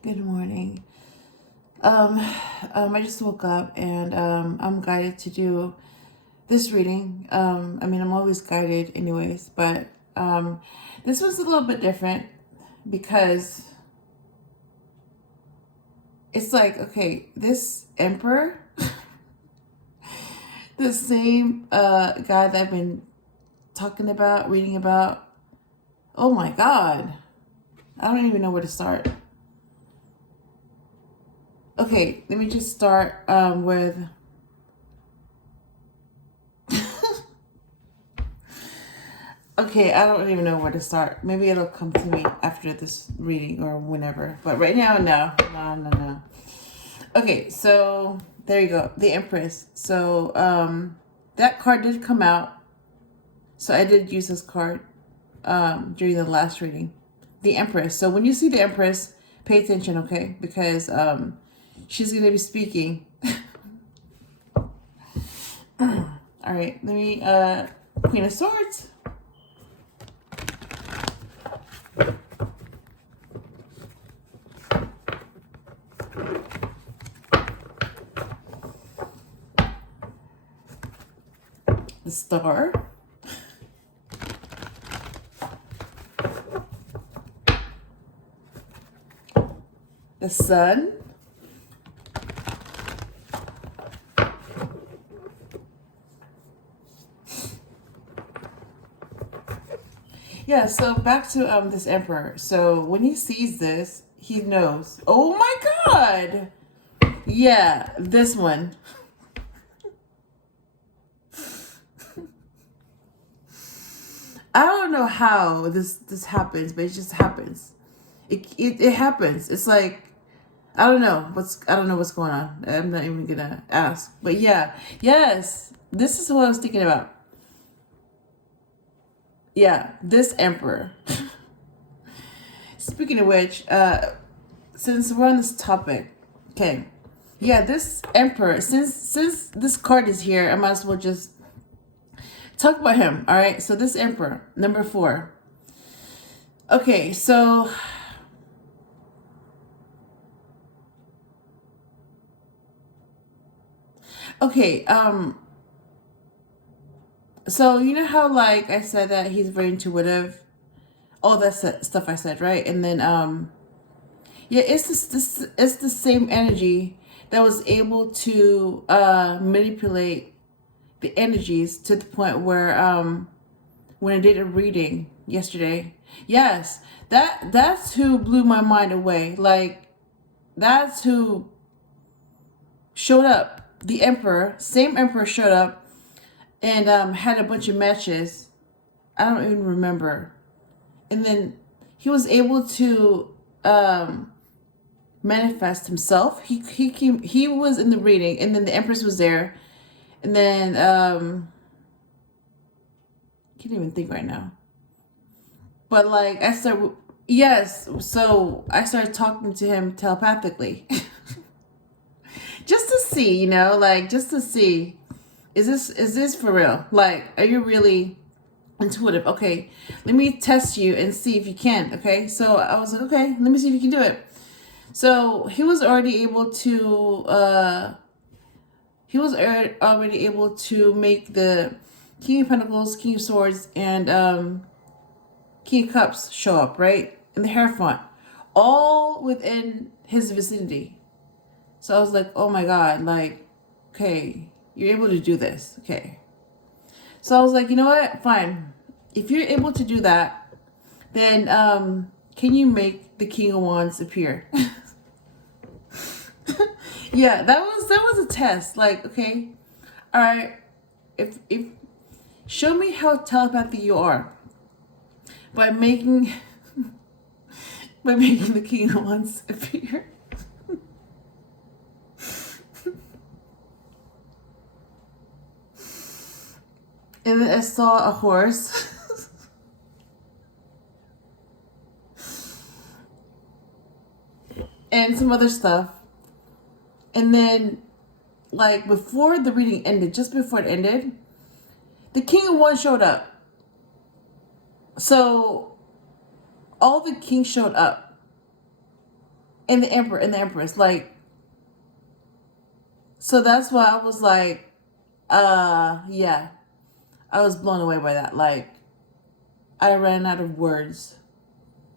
Good morning. I just woke up and I'm guided to do this reading. I'm always guided anyways, but this one's a little bit different because it's like, okay, this emperor, the same guy that I've been talking about, reading about. Oh my God, I don't even know where to start. Okay, let me just start with. Okay, I don't even know where to start. Maybe it'll come to me after this reading or whenever. But right now, no. Okay, so there you go. The Empress. So that card did come out. So I did use this card during the last reading. The Empress. So when you see the Empress, pay attention, okay? Because she's going to be speaking. All right, let me, Queen of Swords. The Star. The Sun. Yeah, so back to this emperor. So when he sees this, he knows. Oh my God! Yeah, this one. I don't know how this happens, but it just happens. It happens. It's like I don't know what's going on. I'm not even gonna ask. But yeah, yes, this is what I was thinking about. Yeah, this emperor. Speaking of which, since we're on this topic, okay, yeah, this emperor. Since this card is here, I might as well just talk about him. All right, so this emperor, number 4. Okay, so okay, so you know how like I said that he's very intuitive, all that stuff I said, right? And then yeah, it's the same energy that was able to manipulate the energies to the point where when I did a reading yesterday, yes, that's who blew my mind away. Like that's who showed up. The emperor, same emperor showed up and had a bunch of matches. I don't even remember. And then he was able to manifest himself. He came. He was in the reading, and then the Empress was there, and then can't even think right now. But like I started, yes. So I started talking to him telepathically, just to see, like just to see, is this for real? Like, are you really intuitive? Okay, let me test you and see if you can. Okay, so I was like, okay, let me see if you can do it. So he was already able to. Already able to make the King of Pentacles, King of Swords, and King of Cups show up, right? In the Hierophant. All within his vicinity. So I was like, oh my God, like, okay, you're able to do this. Okay. So I was like, you know what? Fine. If you're able to do that, then can you make the King of Wands appear? Yeah, that was a test. Like, okay, all right, if show me how telepathic you are by making the King of Wands appear. And then I saw a horse. And some other stuff. And then, like, before the reading ended, just before it ended, the King of Wands showed up. So, all the kings showed up. And the Emperor and the Empress. Like, so that's why I was like, yeah. I was blown away by that. Like, I ran out of words.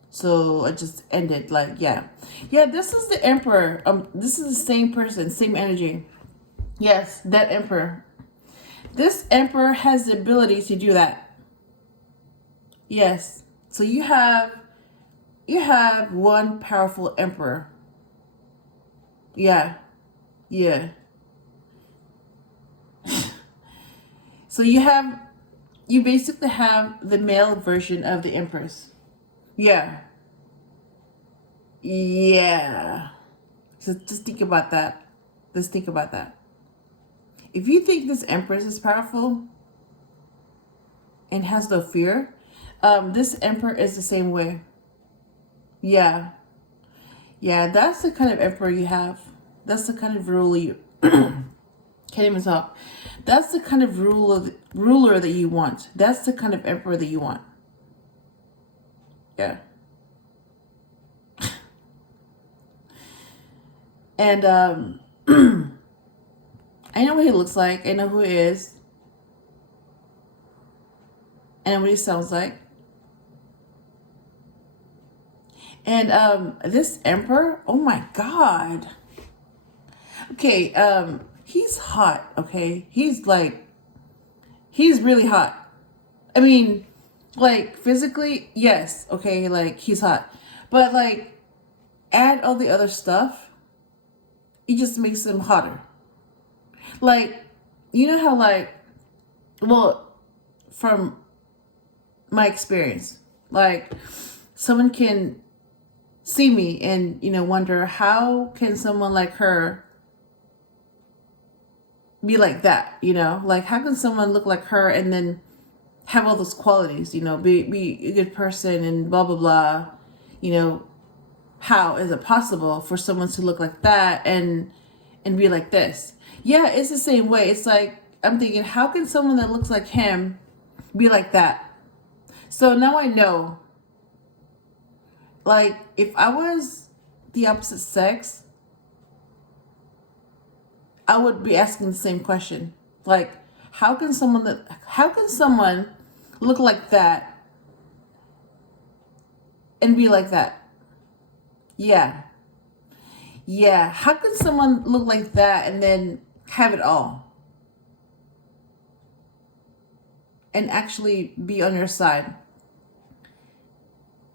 So I just ended like, yeah. Yeah, this is the Emperor. This is the same person, same energy. Yes, that Emperor. This Emperor has the ability to do that. Yes. So you have one powerful Emperor. Yeah. Yeah. So you basically have the male version of the Empress. Yeah. Yeah. So just think about that. Just think about that. If you think this Empress is powerful and has no fear, this Emperor is the same way. Yeah. Yeah, that's the kind of Emperor you have. That's the kind of ruler you can't even talk. That's the kind of ruler that you want. That's the kind of Emperor that you want. Yeah. And I know what he looks like. I know who he is. I know what he sounds like. And this Emperor, oh my God. Okay, he's hot, okay? He's really hot. I mean, like, physically, yes, okay, like, he's hot. But, like, add all the other stuff, it just makes him hotter. Like, you know how, like, well, from my experience, like, someone can see me and, wonder, how can someone like her be like that, like, how can someone look like her and then have all those qualities, be a good person and blah blah blah, how is it possible for someone to look like that and be like this? Yeah, it's the same way. It's like, I'm thinking, how can someone that looks like him be like that? So now I know, like, if I was the opposite sex, I would be asking the same question. Like, how can someone look like that and be like that? Yeah. Yeah. How can someone look like that and then have it all? And actually be on your side?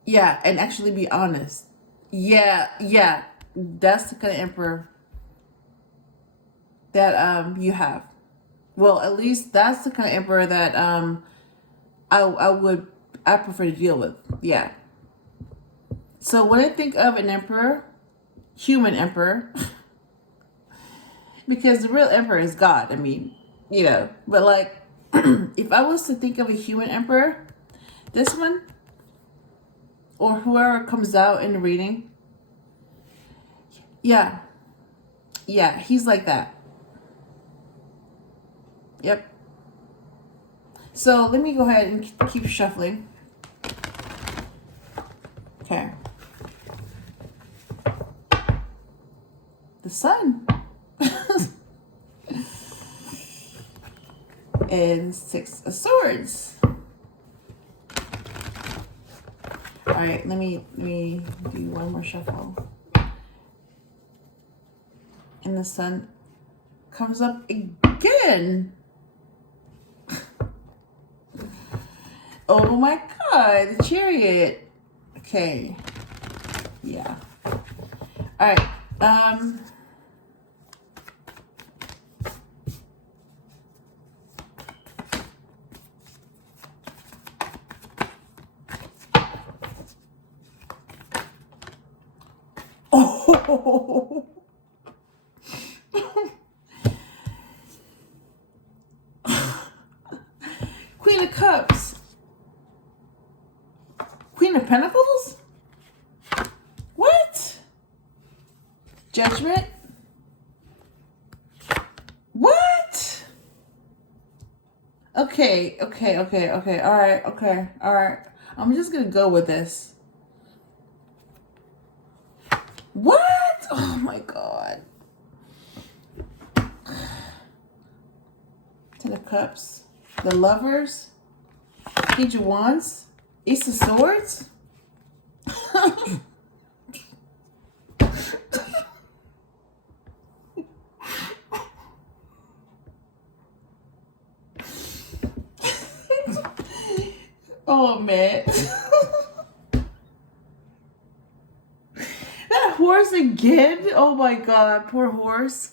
Yeah, and actually be honest. Yeah, yeah. That's the kind of Emperor that you have. Well, at least that's the kind of Emperor that I prefer to deal with. Yeah. So when I think of an Emperor, human Emperor, because the real Emperor is God. I mean, but like, if I was to think of a human Emperor, this one, or whoever comes out in the reading, yeah, he's like that. Yep. So let me go ahead and keep shuffling. Okay. The Sun. And 6 of Swords. All right, let me do one more shuffle. And the Sun comes up again. Oh my God, the Chariot. Okay. Yeah. All right. Oh. Queen of Cups. Queen of Pentacles? What? Judgment? What? Okay. All right. Okay. All right. I'm just going to go with this. What? Oh my God. Ten of Cups. The Lovers. Page of Wands. Ace of Swords. Oh man. That horse again? Oh my God, poor horse.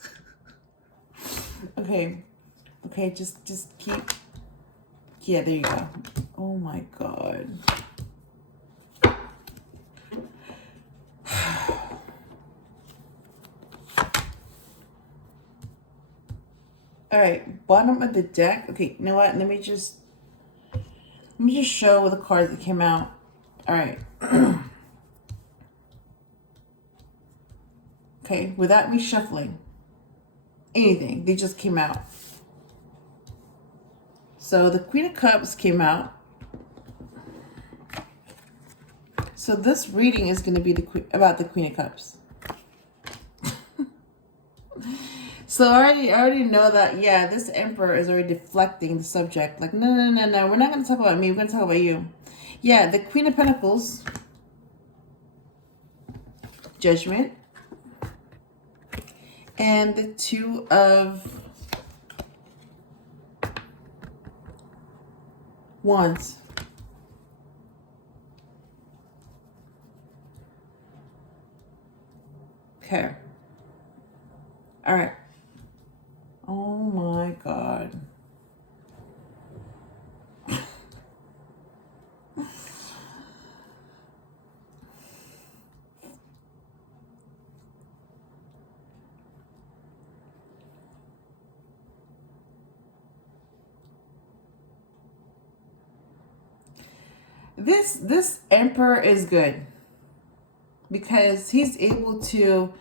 Okay. Okay, just keep. Yeah, there you go. Oh my God. All right, bottom of the deck. Okay, you know what? Let me just show the cards that came out. All right. Okay, without me shuffling anything, they just came out. So the Queen of Cups came out. So this reading is going to be about the Queen of Cups. So I already know that, yeah, this Emperor is already deflecting the subject. Like, no, we're not going to talk about me. We're going to talk about you. Yeah, the Queen of Pentacles. Judgment. And the Two of Wands. Okay. All right. Oh my God. This Emperor is good because he's able to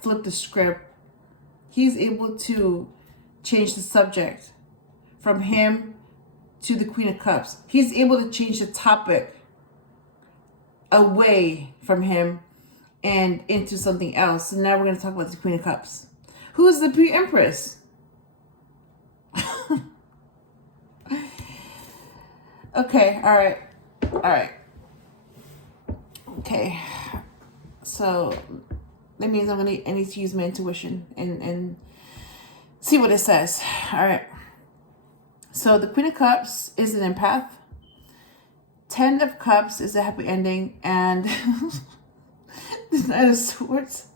flip the script. He's able to change the subject from him to the Queen of Cups. He's able to change the topic away from him and into something else. So now we're going to talk about the Queen of Cups. Who is the Empress? Okay, all right. Okay, so that means I need to use my intuition and see what it says. All right. So the Queen of Cups is an empath. 10 of Cups is a happy ending, and the Knight of Swords.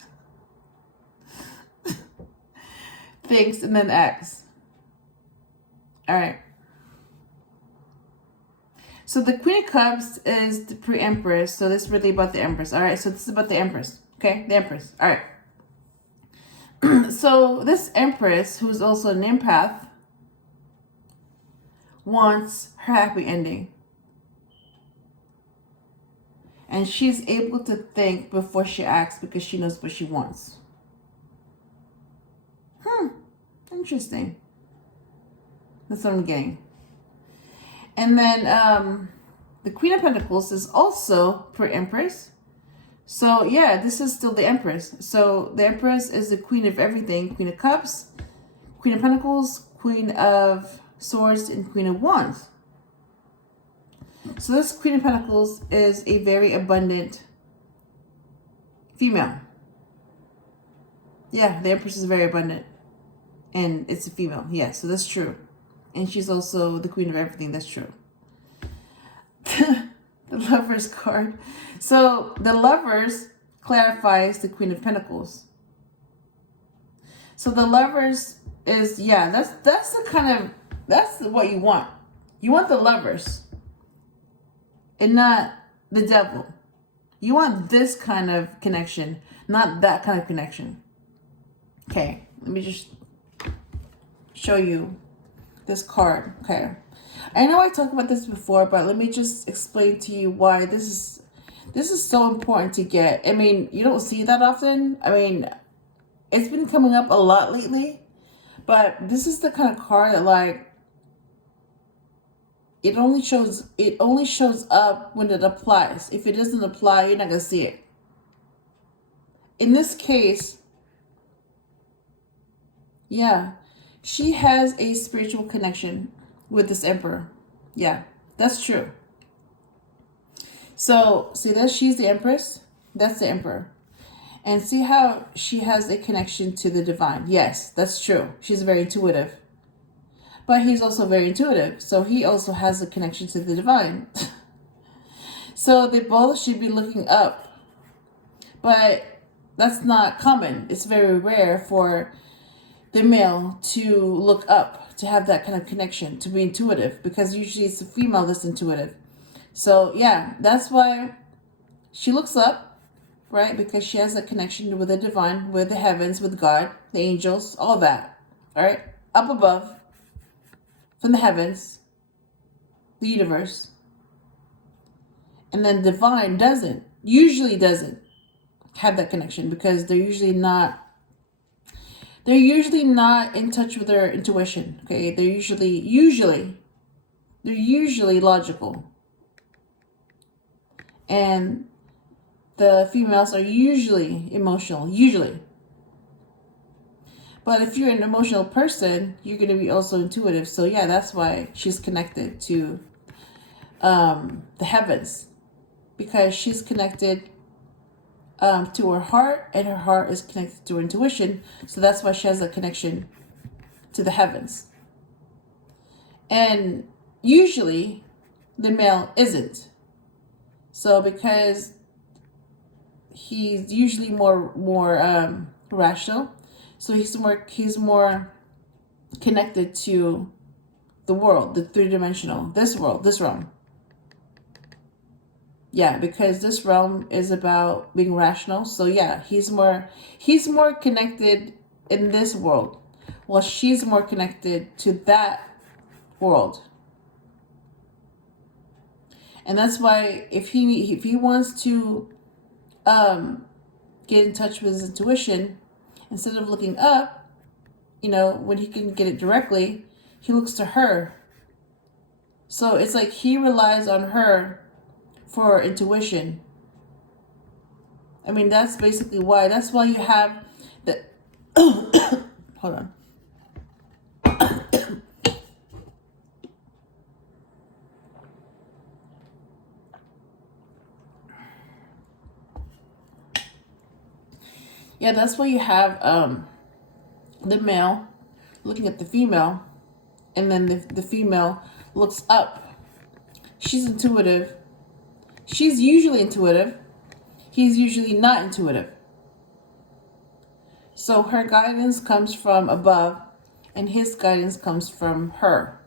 Thanks, and then X. All right. So the Queen of Cups is the pre-Empress. So this is really about the Empress. All right. So this is about the Empress. Okay, the Empress. All right. So this Empress, who's also an empath, wants her happy ending. And she's able to think before she acts because she knows what she wants. Interesting. That's what I'm getting. And then the Queen of Pentacles is also pre-Empress. So yeah, this is still the Empress. So the Empress is the Queen of everything. Queen of Cups, Queen of Pentacles, Queen of Swords, and Queen of Wands. So this Queen of Pentacles is a very abundant female. Yeah, the Empress is very abundant. And it's a female. Yeah, so that's true. And she's also the Queen of everything. That's true. The Lovers card. So the Lovers clarifies the Queen of Pentacles. So the Lovers is, yeah, that's the kind of, that's what you want. You want the Lovers and not the Devil. You want this kind of connection, not that kind of connection. Okay, let me just show you this card. Okay, I know I talked about this before, but let me just explain to you why this is so important to get. I mean, you don't see that often. I mean, it's been coming up a lot lately, but this is the kind of card that, like, it only shows up when it applies. If it doesn't apply, you're not gonna see it. In this case, yeah, she has a spiritual connection with this emperor. Yeah, that's true. So see that she's the empress, that's the emperor. And see how she has a connection to the divine. Yes, that's true. She's very intuitive. But he's also very intuitive. So he also has a connection to the divine. So they both should be looking up. But that's not common. It's very rare for the male to look up, to have that kind of connection, to be intuitive. Because usually it's the female that's intuitive. So yeah, that's why she looks up. Right? Because she has a connection with the divine, with the heavens, with God, the angels, all that. All right? Up above, from the heavens, the universe. And then divine usually doesn't have that connection because they're usually not in touch with their intuition. Okay? They're usually logical. And the females are usually emotional, usually. But if you're an emotional person, you're going to be also intuitive. So yeah, that's why she's connected to the heavens. Because she's connected to her heart, and her heart is connected to her intuition. So that's why she has a connection to the heavens. And usually, the male isn't. So because he's usually more rational, so he's more connected to the world, the three-dimensional, this realm. Yeah, because this realm is about being rational. So yeah, he's more connected in this world, while she's more connected to that world. And that's why if he wants to get in touch with his intuition, instead of looking up, when he can get it directly, he looks to her. So it's like he relies on her for intuition. I mean, that's basically why. That's why you have the... Hold on. Yeah, that's why you have the male looking at the female, and then the female looks up. She's intuitive. She's usually intuitive. He's usually not intuitive. So her guidance comes from above, and his guidance comes from her.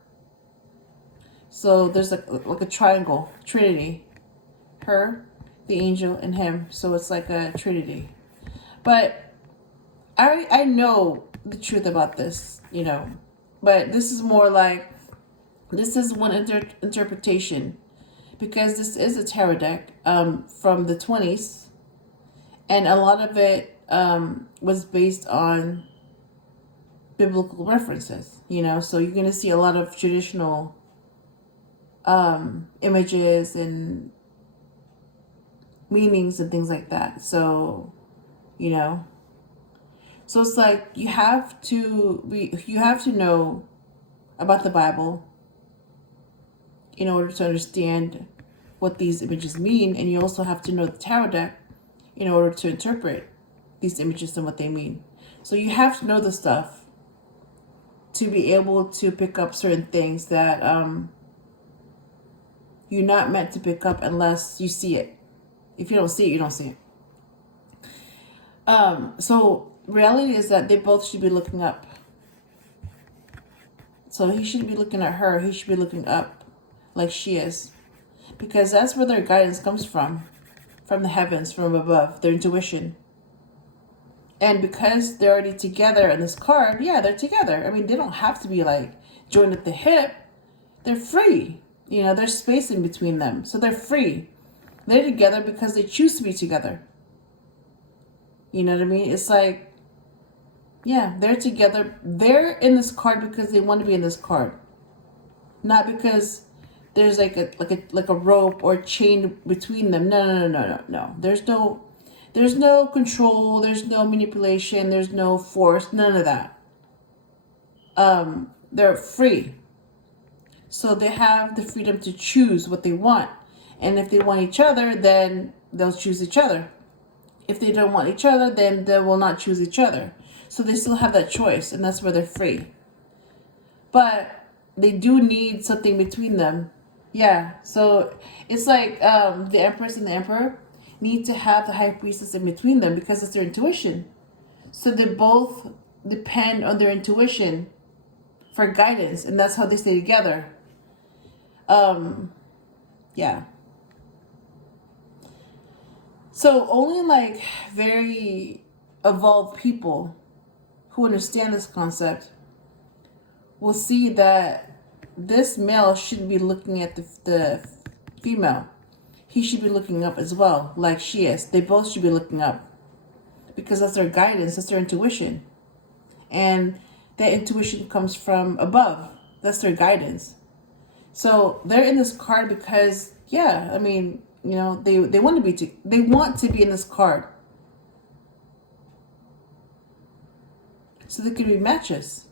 So there's like a triangle, trinity. Her, the angel, and him. So it's like a trinity. But I know the truth about this, But this is more like, this is one interpretation. Because this is a tarot deck from the 20s. And a lot of it was based on biblical references, So you're going to see a lot of traditional images and meanings and things like that. So, So it's like you have to know about the Bible in order to understand what these images mean, and you also have to know the tarot deck in order to interpret these images and what they mean. So you have to know the stuff to be able to pick up certain things that you're not meant to pick up unless you see it. If you don't see it, you don't see it. So reality is that they both should be looking up. So he shouldn't be looking at her. He should be looking up like she is. Because that's where their guidance comes from the heavens, from above, their intuition. And because they're already together in this card, yeah, they're together. I mean, they don't have to be like joined at the hip. They're free. There's space in between them. So they're free. They're together because they choose to be together. You know what I mean? It's like, yeah, they're together. They're in this card because they want to be in this card. Not because there's like a rope or chain between them. No. There's no control, there's no manipulation, there's no force, none of that. They're free. So they have the freedom to choose what they want. And if they want each other, then they'll choose each other. If they don't want each other, then they will not choose each other. So they still have that choice, and that's where they're free. But they do need something between them. Yeah, so it's like the Empress and the Emperor need to have the High Priestess in between them because it's their intuition. So they both depend on their intuition for guidance, and that's how they stay together. Yeah. So only like very evolved people who understand this concept will see that this male shouldn't be looking at the female. He should be looking up as well, like she is. They both should be looking up because that's their guidance, that's their intuition. And that intuition comes from above. That's their guidance. So they're in this card because, yeah, I mean, you know, they want to be in this card. So they can be matches.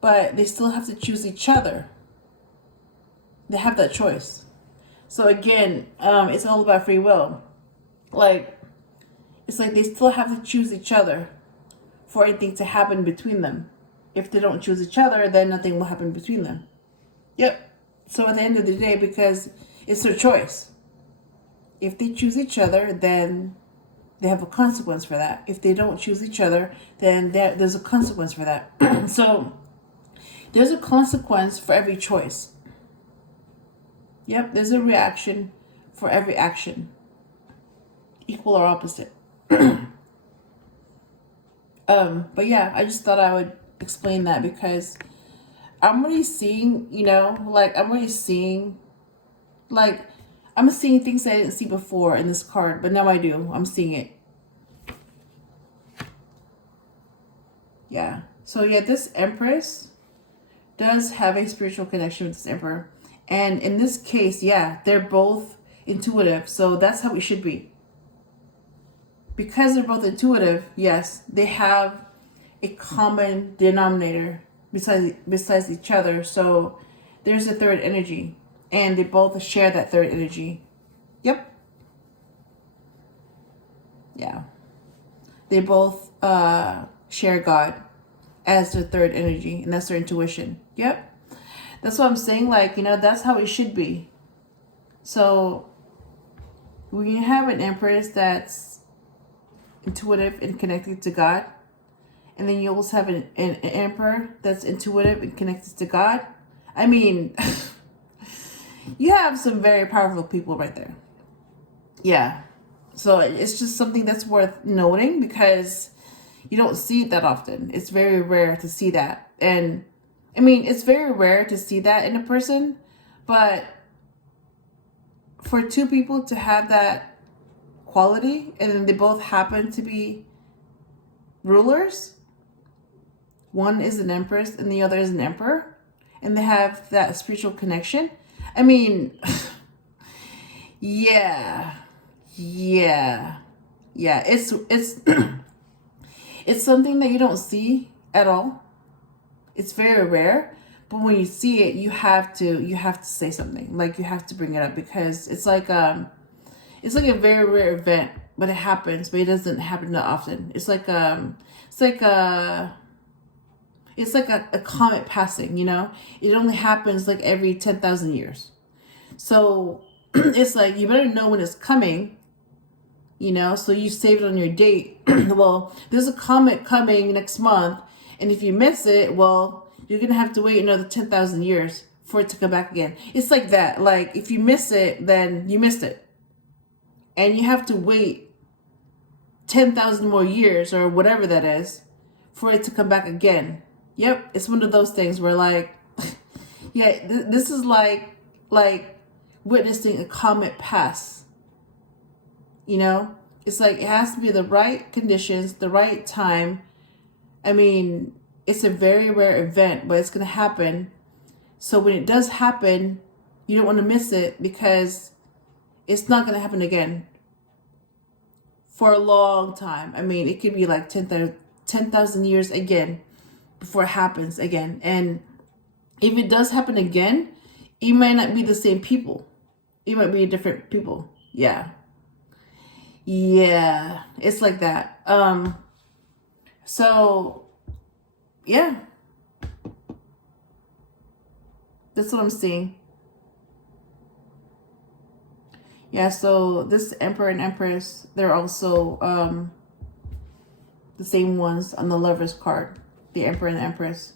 But they still have to choose each other. They have that choice. So again, it's all about free will. Like, it's like they still have to choose each other for anything to happen between them. If they don't choose each other, then nothing will happen between them. Yep. So at the end of the day, because it's their choice. If they choose each other, then they have a consequence for that. If they don't choose each other, then there's a consequence for that. So there's a consequence for every choice. Yep, there's a reaction for every action. Equal or opposite. But yeah, I just thought I would explain that because I'm already seeing, you know, like I'm seeing things I didn't see before in this card, but now I do. I'm seeing it. Yeah. So yeah, this Empress does have a spiritual connection with this Emperor. And in this case, yeah, they're both intuitive. So that's how it should be. Because they're both intuitive, yes, they have a common denominator besides each other. So there's a third energy. And they both share that third energy. Yep. Yeah. They both share God as their third energy. And that's their intuition. Yep. That's what I'm saying. Like, you know, that's how it should be. So when you have an Empress that's intuitive and connected to God, and then you also have an Emperor that's intuitive and connected to God, I mean, you have some very powerful people right there. Yeah. So it's just something that's worth noting because you don't see it that often. It's very rare to see that. And I mean, it's very rare to see that in a person, but for two people to have that quality and then they both happen to be rulers, one is an Empress and the other is an Emperor, and they have that spiritual connection. I mean, yeah, it's it's something that you don't see at all. It's very rare, but when you see it, you have to say something. Like you have to bring it up because it's like a very rare event, but it happens, but it doesn't happen that often. It's like a comet passing, you know? It only happens like every 10,000 years. So it's like, you better know when it's coming, you know? So you save it on your date. Well, there's a comet coming next month. And if you miss it, well, you're going to have to wait another 10,000 years for it to come back again. It's like that. Like if you miss it, then you missed it. And you have to wait 10,000 more years or whatever that is for it to come back again. Yep, it's one of those things where like, yeah, this is like witnessing a comet pass. You know, it's like it has to be the right conditions, the right time. I mean, it's a very rare event, but it's going to happen. So when it does happen, You don't want to miss it because it's not going to happen again for a long time. I mean, it could be like 10,000 years again before it happens again. And if it does happen again, it might not be the same people. It might be different people. Yeah. Yeah. It's like that. So, yeah. That's what I'm seeing. Yeah, so this Emperor and Empress, they're also the same ones on the Lover's card. The Emperor and the Empress.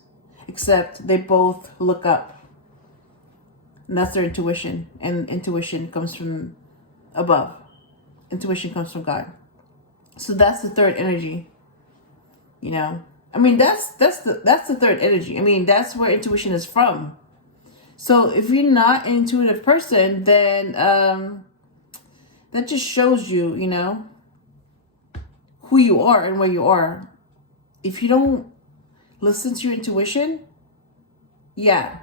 Except they both look up. And that's their intuition. And intuition comes from above. Intuition comes from God. So that's the third energy. You know? I mean, that's the third energy. I mean, that's where intuition is from. So if you're not an intuitive person, then that just shows you, you know, who you are and where you are. If you don't listen to your intuition, yeah.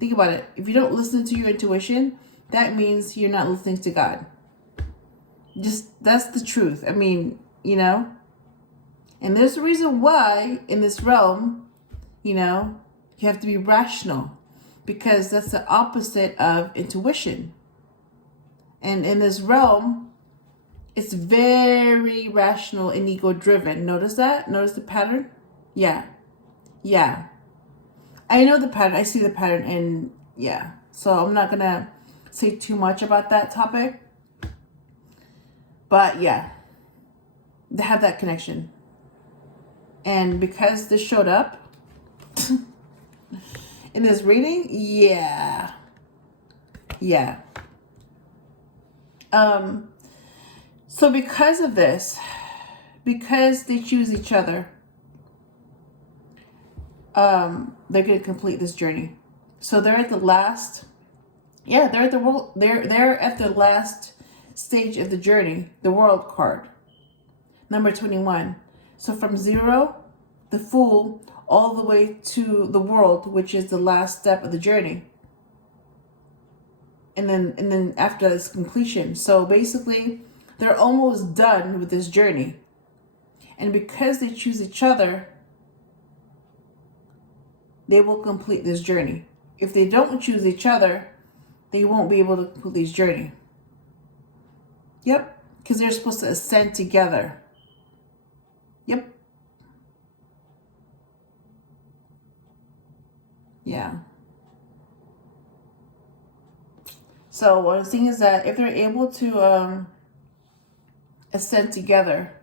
Think about it. If you don't listen to your intuition, that means you're not listening to God. Just, that's the truth. I mean, you know, and there's a reason why in this realm, you know, you have to be rational, because that's the opposite of intuition. And in this realm, it's very rational and ego driven. Notice that? Notice the pattern? Yeah. Yeah. I know the pattern. I see the pattern, and yeah. So I'm not going to say too much about that topic. But yeah, they have that connection. And because this showed up in this reading, yeah. Yeah. So because of this, because they choose each other, they're going to complete this journey. So they're at the last, yeah, they're at the world, they're at the last stage of the journey, the world card, number 21. So from 0, the Fool, all the way to the world, which is the last step of the journey. And then after this completion. So basically, they're almost done with this journey. And because they choose each other, they will complete this journey. If they don't choose each other, they won't be able to complete this journey. Yep, because they're supposed to ascend together. Yep. Yeah. So what I'm saying is that if they're able to ascend together,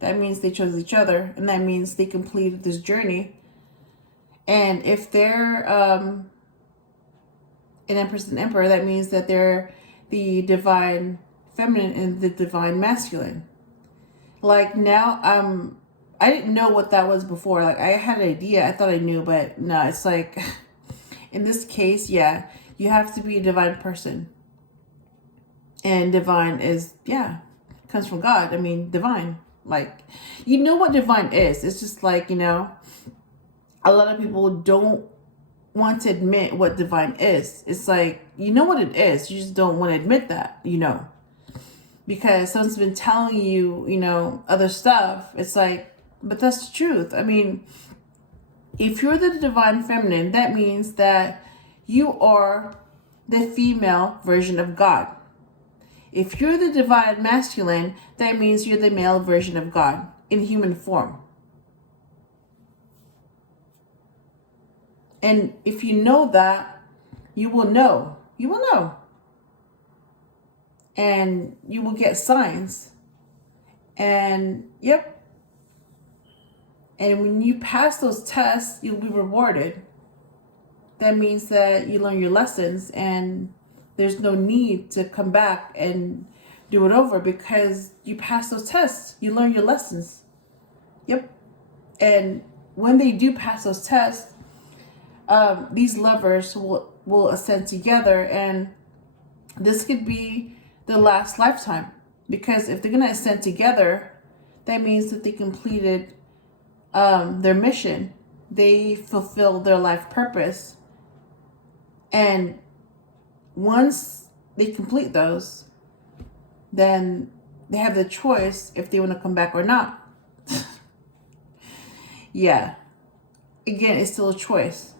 that means they chose each other, and that means they completed this journey. And if they're an Empress and Emperor, that means that they're the divine feminine and the divine masculine. Like now, I didn't know what that was before. Like I had an idea, I thought I knew, but no, it's like in this case, yeah, you have to be a divine person. And divine is, yeah, comes from God. I mean, divine. Like, you know what divine is. It's just like, you know, a lot of people don't want to admit what divine is. It's like, you know what it is. You just don't want to admit that, you know. Because someone's been telling you, you know, other stuff. It's like, but that's the truth. I mean, if you're the divine feminine, that means that you are the female version of God. If you're the divine masculine, that means you're the male version of God in human form. And if you know that, you will know. You will know. And you will get signs. And, yep. And when you pass those tests, you'll be rewarded. That means that you learn your lessons, and there's no need to come back and do it over because you pass those tests. You learn your lessons. Yep. And when they do pass those tests, these lovers will ascend together, and this could be the last lifetime, because if they're going to ascend together, that means that they completed their mission. They fulfilled their life purpose, and once they complete those, then they have the choice if they want to come back or not. Yeah. Again, it's still a choice.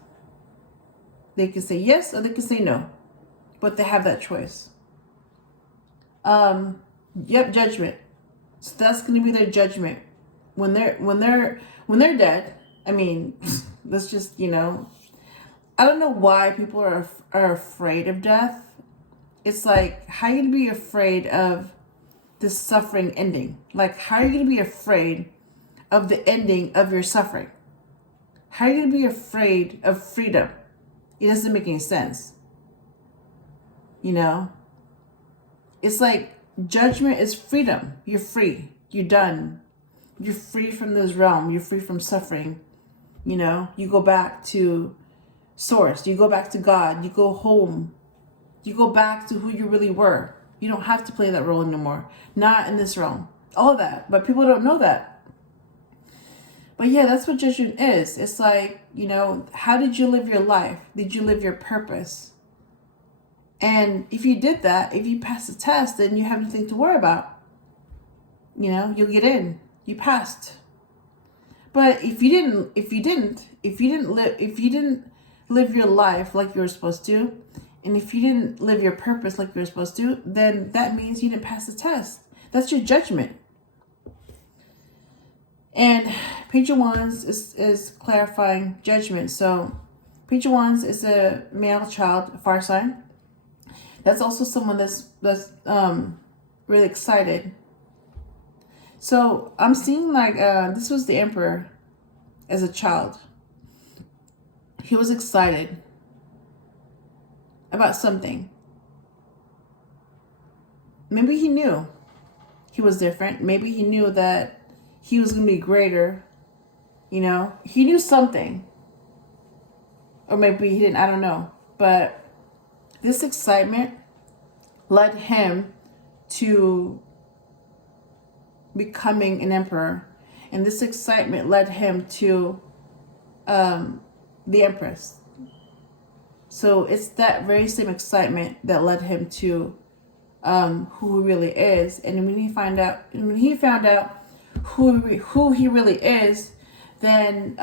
They can say yes or they can say no, but they have that choice. Yep, judgment. So that's going to be their judgment when they're dead. I mean, let's just, I don't know why people are afraid of death. It's like, how are you going to be afraid of this suffering ending? Like, how are you going to be afraid of the ending of your suffering? How are you going to be afraid of freedom? It doesn't make any sense. It's like judgment is freedom. You're free. You're done. You're free from this realm. You're free from suffering. You go back to source. You go back to God. You go home. You go back to who you really were. You don't have to play that role anymore. Not in this realm. All that. But people don't know that. But yeah, that's what judgment is. It's like, how did you live your life? Did you live your purpose? And if you did that, if you passed the test, then you have nothing to worry about. You'll get in. You passed. But if you didn't live your life like you were supposed to, and if you didn't live your purpose like you were supposed to, then that means you didn't pass the test. That's your judgment. And Page of Wands is clarifying judgment. So Page of Wands is a male child, a fire sign. That's also someone that's really excited. So I'm seeing like this was the Emperor as a child. He was excited about something. Maybe he knew he was different. Maybe he knew that he was going to be greater. He knew something. Or maybe he didn't, I don't know. But this excitement led him to becoming an emperor. And this excitement led him to the Empress. So it's that very same excitement that led him to who he really is. And when he found out who he really is, then